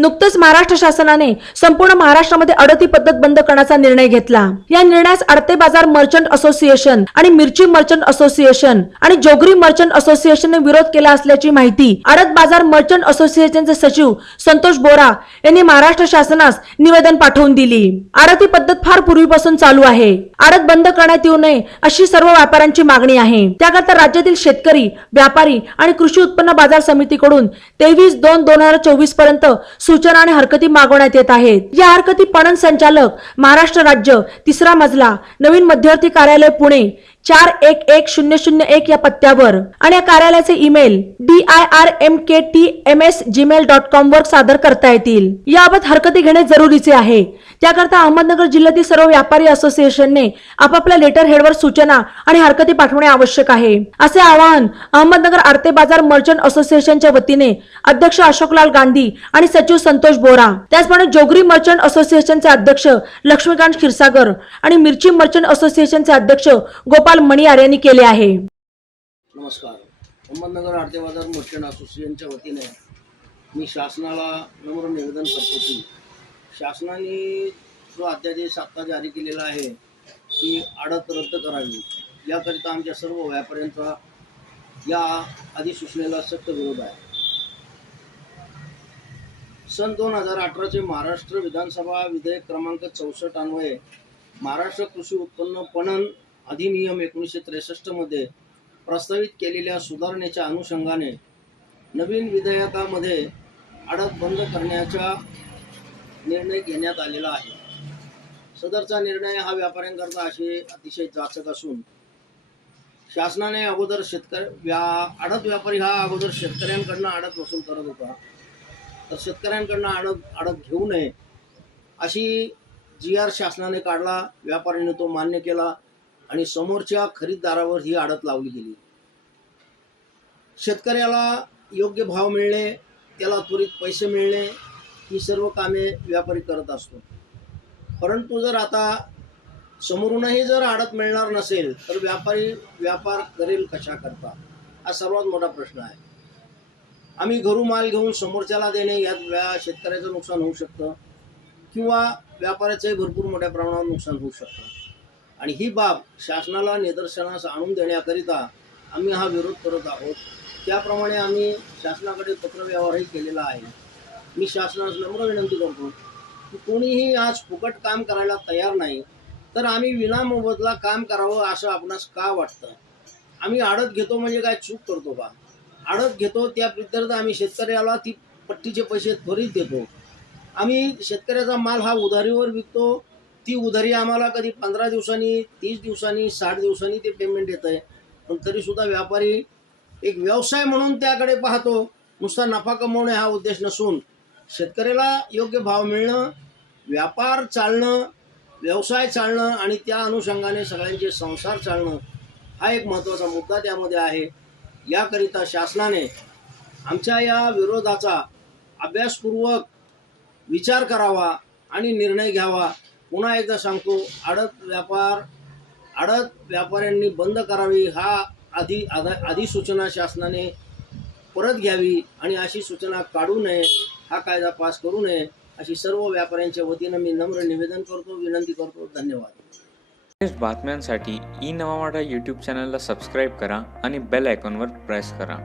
नुकतंच महाराष्ट्र शासनाने संपूर्ण महाराष्ट्रामध्ये अडती पद्धत बंद करण्याचा निर्णय घेतला. या निर्णयास अडते बाजार मर्चंट असोसिएशन आणि मिरची मर्चंट असोसिएशन आणि जोगरी मर्चंट असोसिएशनने विरोध केला असल्याची माहिती अडत बाजार मर्चंट असोसिएशनचे सचिव संतोष बोरा यांनी महाराष्ट्र शासनास निवेदन पाठवून दिली. आडती पद्धत फार पूर्वीपासून चालू आहे. आडत बंद करण्यात येऊ नये अशी सर्व व्यापाऱ्यांची मागणी आहे. त्याकरता राज्यातील शेतकरी व्यापारी आणि कृषी उत्पन्न बाजार समितीकडून तेवीस दोन दोन हजार चोवीसपर्यंत सूचना आणि हरकती मागवण्यात येत आहेत. या हरकती पणन संचालक महाराष्ट्र राज्य तिसरा मजला नवीन मध्यवर्ती कार्यालय पुणे चार एक एक शून्य शून्य एक या पत्त्यावर. आणि या कार्यालयाचे email D I R M K T M S Gmail dot com वर सादर करता येतील. याबाबत हरकती घेणे जरुरीचे आहे. त्याकरता अहमदनगर जिल्ह्यातील सर्व व्यापारी असोसिएशनने आपापल्या लेटर हेडवर सूचना आणि हरकती पाठवणे आवश्यक आहे. असे आवाहन अहमदनगर आरते बाजार मर्चंट असोसिएशनच्या वतीने अध्यक्ष अशोकलाल गांधी आणि सचिव संतोष बोरा त्याचप्रमाणे जोगरी मर्चंट असोसिएशनचे अध्यक्ष लक्ष्मीकांत क्षीरसागर आणि मिरची मर्चंट असोसिएशनचे अध्यक्ष गोपाल गोपाल मणियार यांनी केले आहे. नमस्कार. अहमदनगर आरती बाजार मर्चंट असोसिएशनच्या वतीने मी शासनाला नम्र निवेदन करतो की शासनाने जो अध्यादेश आत्ता जारी केलेला आहे की आडत रद्द करावी. याकरिता आमच्या सर्व वयापर्यंत या अधिसूचनेला सक्त विरोध आहे. सन दोन हजार अठराचे महाराष्ट्र विधानसभा विधेयक क्रमांक चौसष्ट अन्वये महाराष्ट्र कृषी उत्पन्न पणन अधिनियम एकोणीसशे त्रेसष्टमध्ये प्रस्तावित केलेल्या सुधारणेच्या अनुषंगाने नवीन विधेयकामध्ये आडत बंद करण्याचा निर्णय घेण्यात आलेला आहे. सदरचा निर्णय हा व्यापाऱ्यांकरता असे अतिशय जाचक असून शासनाने अगोदर शेतकरी व्या आडत व्यापारी हा अगोदर शेतकऱ्यांकडनं आडत वसूल करत होता. तर शेतकऱ्यांकडनं आडत आडत घेऊ नये अशी जी आर शासनाने काढला व्यापाऱ्यांनी तो मान्य केला. आणि समोरच्या खरीददारावर ही आडत लावली गेली. शेतकऱ्याला योग्य भाव मिळणे त्याला त्वरित पैसे मिळणे ही सर्व कामे व्यापारी करत असतो. परंतु जर आता समोरूनही जर आडत मिळणार नसेल तर व्यापारी व्यापार करेल कशा करता? हा सर्वात मोठा प्रश्न आहे. आम्ही घरू माल घेऊन समोरच्याला देणे यात व्या शेतकऱ्याचं नुकसान होऊ शकतं किंवा व्यापाऱ्याचंही भरपूर मोठ्या प्रमाणावर नुकसान होऊ शकतं. आणि ही बाब शासनाला निदर्शनास आणून देण्याकरिता आम्ही हा विरोध करत आहोत. त्याप्रमाणे आम्ही शासनाकडे पत्रव्यवहारही केलेला आहे. मी शासनास नम्र विनंती करतो की कोणीही आज फुकट काम करायला तयार नाही तर आम्ही विनामोबदला काम करावं असं आपणास का वाटतं? आम्ही आडत घेतो म्हणजे काय चूक करतो का? आडत घेतो त्या प्रित्यर्थ आम्ही शेतकऱ्याला ती पट्टीचे पैसे त्वरित देतो. आम्ही शेतकऱ्याचा माल हा उधारीवर विकतो ती उधारी आम्हाला कधी पंधरा दिवसांनी तीस दिवसांनी साठ दिवसांनी ते पेमेंट येत आहे. पण तरीसुद्धा व्यापारी एक व्यवसाय म्हणून त्याकडे पाहतो. नुसता नफा कमवणे हा उद्देश नसून शेतकऱ्याला योग्य भाव मिळणं व्यापार चालणं व्यवसाय चालणं आणि त्या अनुषंगाने सगळ्यांचे संसार चालणं हा एक महत्त्वाचा मुद्दा त्यामध्ये आहे. याकरिता शासनाने आमच्या या विरोधाचा अभ्यासपूर्वक विचार करावा आणि निर्णय घ्यावा. पुन्हा एकदा सांगतो आडत व्यापार आडत व्यापाऱ्यांनी बंद करावी हा आधी आधा अधिसूचना शासनाने परत घ्यावी आणि अशी सूचना काढू नये हा कायदा पास करू नये अशी सर्व व्यापाऱ्यांच्या वतीनं मी नम्र निवेदन करतो विनंती करतो धन्यवाद. लेटेस्ट बातम्यांसाठी ई नवा यूट्यूब चॅनलला सबस्क्राईब करा आणि बेल आयकॉनवर प्रेस करा.